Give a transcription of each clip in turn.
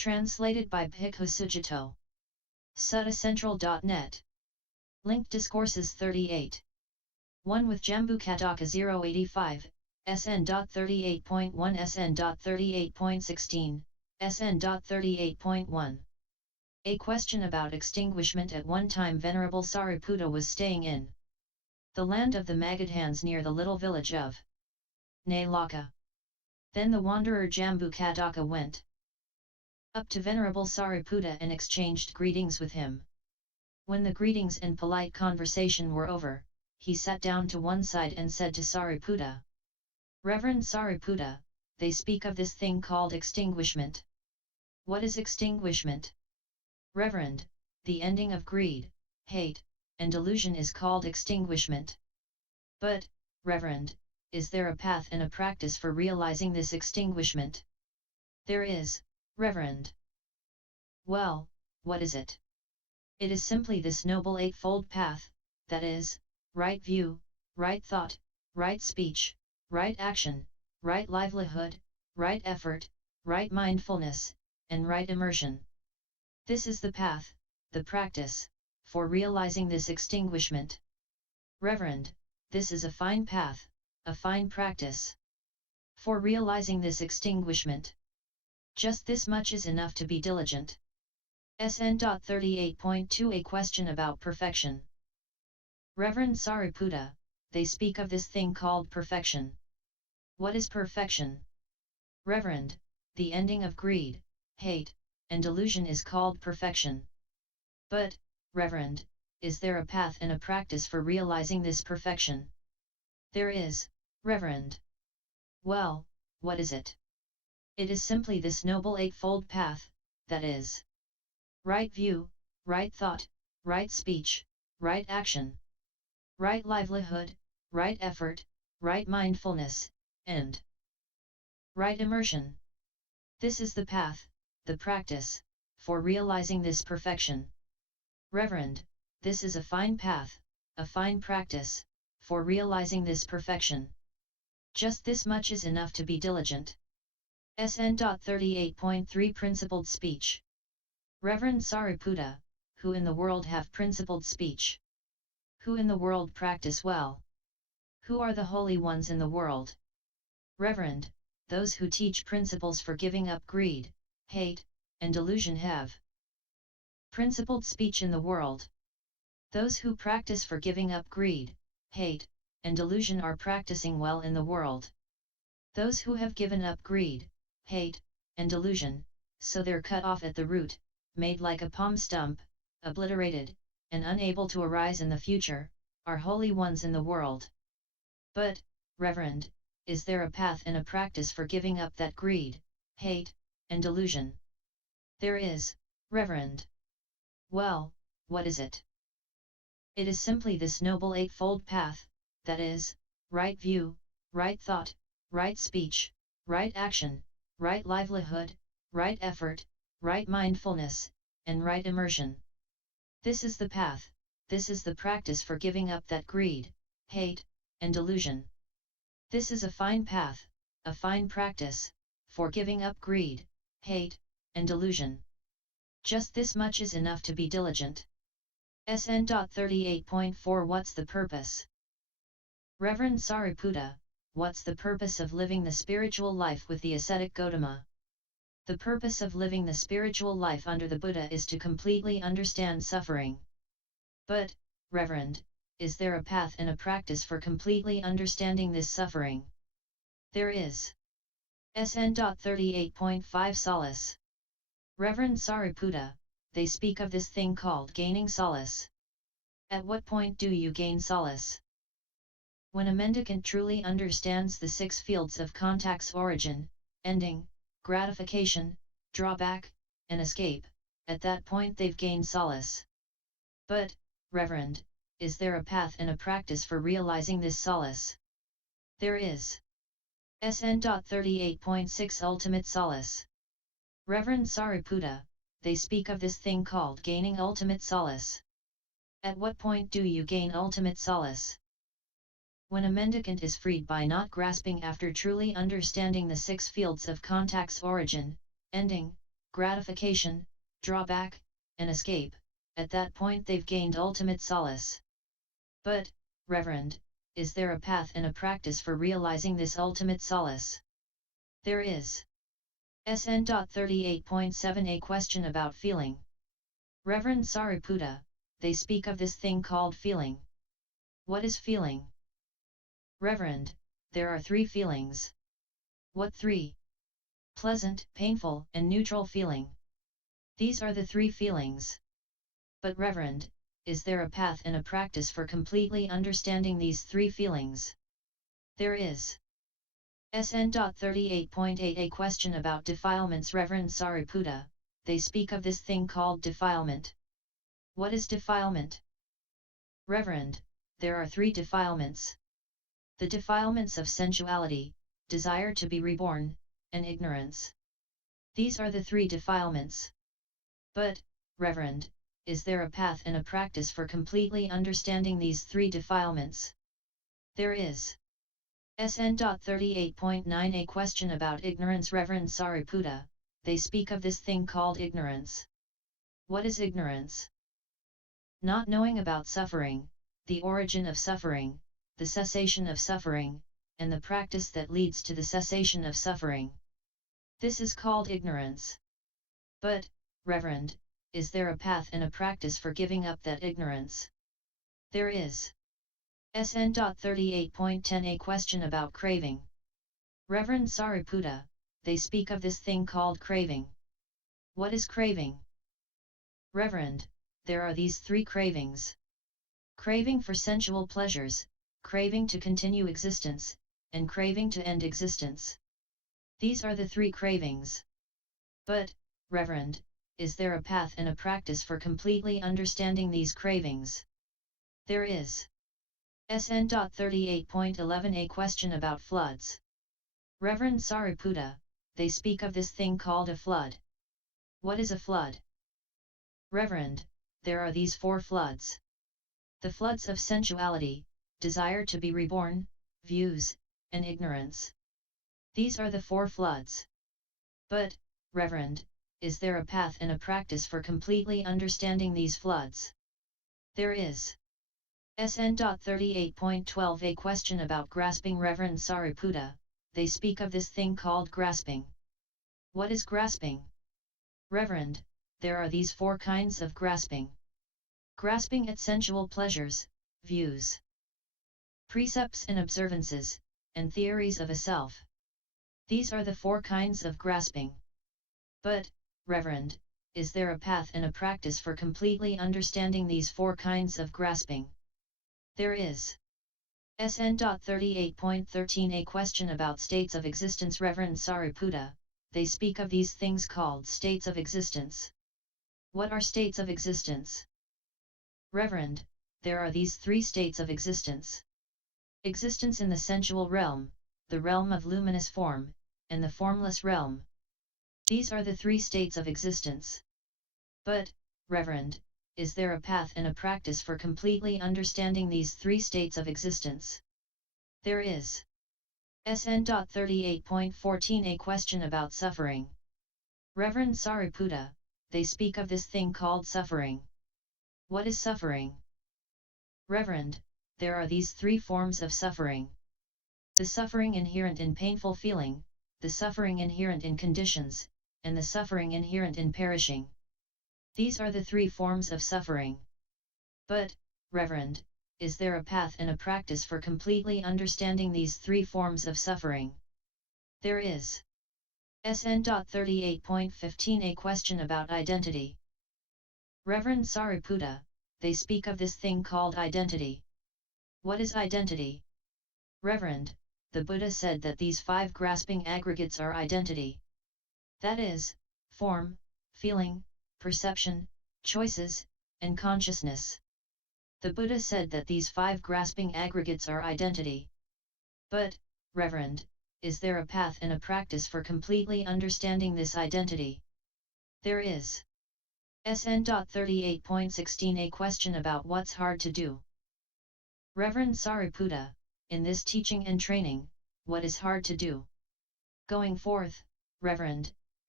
Translated by Bhikkhu Sujato. SuttaCentral.net. Link Discourses 38. 1 with Jambukhadaka 085, SN.38.1-SN.38.16, SN.38.1. A question about extinguishment. At one time Venerable Sariputta was staying in the land of the Magadhans near the little village of Nalaka. Then the wanderer Jambukhadaka went up to Venerable Sariputta and exchanged greetings with him. When the greetings and polite conversation were over, he sat down to one side and said to Sariputta, "Reverend Sariputta, they speak of this thing called extinguishment. What is extinguishment?" "Reverend, the ending of greed, hate, and delusion is called extinguishment." "But, Reverend, is there a path and a practice for realizing this extinguishment?" "There is, Reverend." "Well, what is it?" "It is simply this noble eightfold path, that is, right view, right thought, right speech, right action, right livelihood, right effort, right mindfulness, and right immersion. This is the path, the practice, for realizing this extinguishment." "Reverend, this is a fine path, a fine practice. For realizing this extinguishment, just this much is enough to be diligent." SN.38.2 A question about perfection. Reverend Sariputta, they speak of this thing called perfection. What is perfection? Reverend, the ending of greed, hate, and delusion is called perfection. But, Reverend, is there a path and a practice for realizing this perfection? There is, Reverend. Well, what is it? It is simply this noble eightfold path, that is, right view, right thought, right speech, right action, right livelihood, right effort, right mindfulness, and right immersion. This is the path, the practice, for realizing this perfection. Reverend, this is a fine path, a fine practice, for realizing this perfection. Just this much is enough to be diligent. SN.38.3 Principled Speech. Reverend Sariputta, who in the world have principled speech? Who in the world practice well? Who are the holy ones in the world? Reverend, those who teach principles for giving up greed, hate, and delusion have principled speech in the world. Those who practice for giving up greed, hate, and delusion are practicing well in the world. Those who have given up greed, hate, and delusion, so they're cut off at the root, made like a palm stump, obliterated, and unable to arise in the future, are holy ones in the world. But, Reverend, is there a path and a practice for giving up that greed, hate, and delusion? There is, Reverend. Well, what is it? It is simply this noble eightfold path, that is, right view, right thought, right speech, right action, right livelihood, right effort, right mindfulness, and right immersion. This is the path, this is the practice for giving up that greed, hate, and delusion. This is a fine path, a fine practice, for giving up greed, hate, and delusion. Just this much is enough to be diligent. SN.38.4 What's the purpose? Reverend Sariputta, what's the purpose of living the spiritual life with the ascetic Gautama? The purpose of living the spiritual life under the Buddha is to completely understand suffering. But, Reverend, is there a path and a practice for completely understanding this suffering? There is. SN.38.5 Solace. Reverend Sariputta, they speak of this thing called gaining solace. At what point do you gain solace? When a mendicant truly understands the six fields of contact's origin, ending, gratification, drawback, and escape, at that point they've gained solace. But, Reverend, is there a path and a practice for realizing this solace? There is. SN.38.6 Ultimate Solace. Reverend Sariputta, they speak of this thing called gaining ultimate solace. At what point do you gain ultimate solace? When a mendicant is freed by not grasping after truly understanding the six fields of contact's origin, ending, gratification, drawback, and escape. At that point they've gained ultimate solace. But, Reverend, is there a path and a practice for realizing this ultimate solace? There is. SN.38.7 A question about feeling. Reverend Sariputta, they speak of this thing called feeling. What is feeling? Reverend, there are three feelings. What three? Pleasant, painful, and neutral feeling. These are the three feelings. But Reverend, is there a path and a practice for completely understanding these three feelings? There is. SN.38.8 A question about defilements. Reverend Sariputta, they speak of this thing called defilement. What is defilement? Reverend, there are three defilements. The defilements of sensuality, desire to be reborn, and ignorance. These are the three defilements. But, Reverend, is there a path and a practice for completely understanding these three defilements? There is. SN.38.9 A question about ignorance. Reverend Sariputta, they speak of this thing called ignorance. What is ignorance? Not knowing about suffering, the origin of suffering, the cessation of suffering, and the practice that leads to the cessation of suffering. This is called ignorance. But, Reverend, is there a path and a practice for giving up that ignorance? There is. SN.38.10 A question about craving. Reverend Sariputta, they speak of this thing called craving. What is craving? Reverend, there are these three cravings. Craving for sensual pleasures, craving to continue existence, and craving to end existence. These are the three cravings. But, Reverend, is there a path and a practice for completely understanding these cravings? There is. SN.38.11 A question about floods. Reverend Sariputta, they speak of this thing called a flood. What is a flood? Reverend, there are these four floods. The floods of sensuality, desire to be reborn, views, and ignorance. These are the four floods. But, Reverend, is there a path and a practice for completely understanding these floods? There is. SN.38.12 A question about grasping. Reverend Sariputta, they speak of this thing called grasping. What is grasping? Reverend, there are these four kinds of grasping. Grasping at sensual pleasures, views, precepts and observances, and theories of a self. These are the four kinds of grasping. But, Reverend, is there a path and a practice for completely understanding these four kinds of grasping? There is. SN.38.13 A question about states of existence. Reverend Sariputta, they speak of these things called states of existence. What are states of existence? Reverend, there are these three states of existence. Existence in the sensual realm, the realm of luminous form, and the formless realm. These are the three states of existence. But, Reverend, is there a path and a practice for completely understanding these three states of existence? There is. SN.38.14 A question about suffering. Reverend Sariputta, they speak of this thing called suffering. What is suffering? Reverend, there are these three forms of suffering. The suffering inherent in painful feeling, the suffering inherent in conditions, and the suffering inherent in perishing. These are the three forms of suffering. But, Reverend, is there a path and a practice for completely understanding these three forms of suffering? There is. SN.38.15 A question about identity. Reverend Sariputta, they speak of this thing called identity. What is identity? Reverend, the Buddha said that these five grasping aggregates are identity. That is, form, feeling, perception, choices, and consciousness. The Buddha said that these five grasping aggregates are identity. But, Reverend, is there a path and a practice for completely understanding this identity? There is. SN.38.16 A question about what's hard to do. Reverend Sariputta, in this teaching and training, what is hard to do? Going forth, Reverend,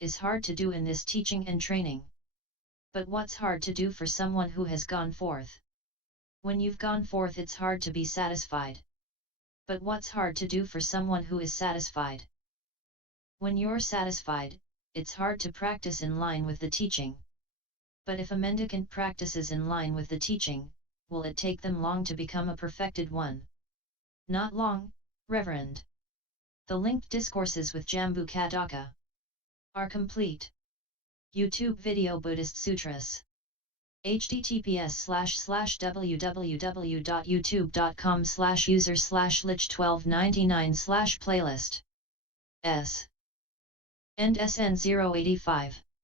is hard to do in this teaching and training. But what's hard to do for someone who has gone forth? When you've gone forth, it's hard to be satisfied. But what's hard to do for someone who is satisfied? When you're satisfied, it's hard to practice in line with the teaching. But if a mendicant practices in line with the teaching, will it take them long to become a perfected one? Not long, Reverend. The linked discourses with Jambukhadaka are complete. YouTube video Buddhist Sutras. https://www.youtube.com/user/lich1299/playlist. S. End SN.38.1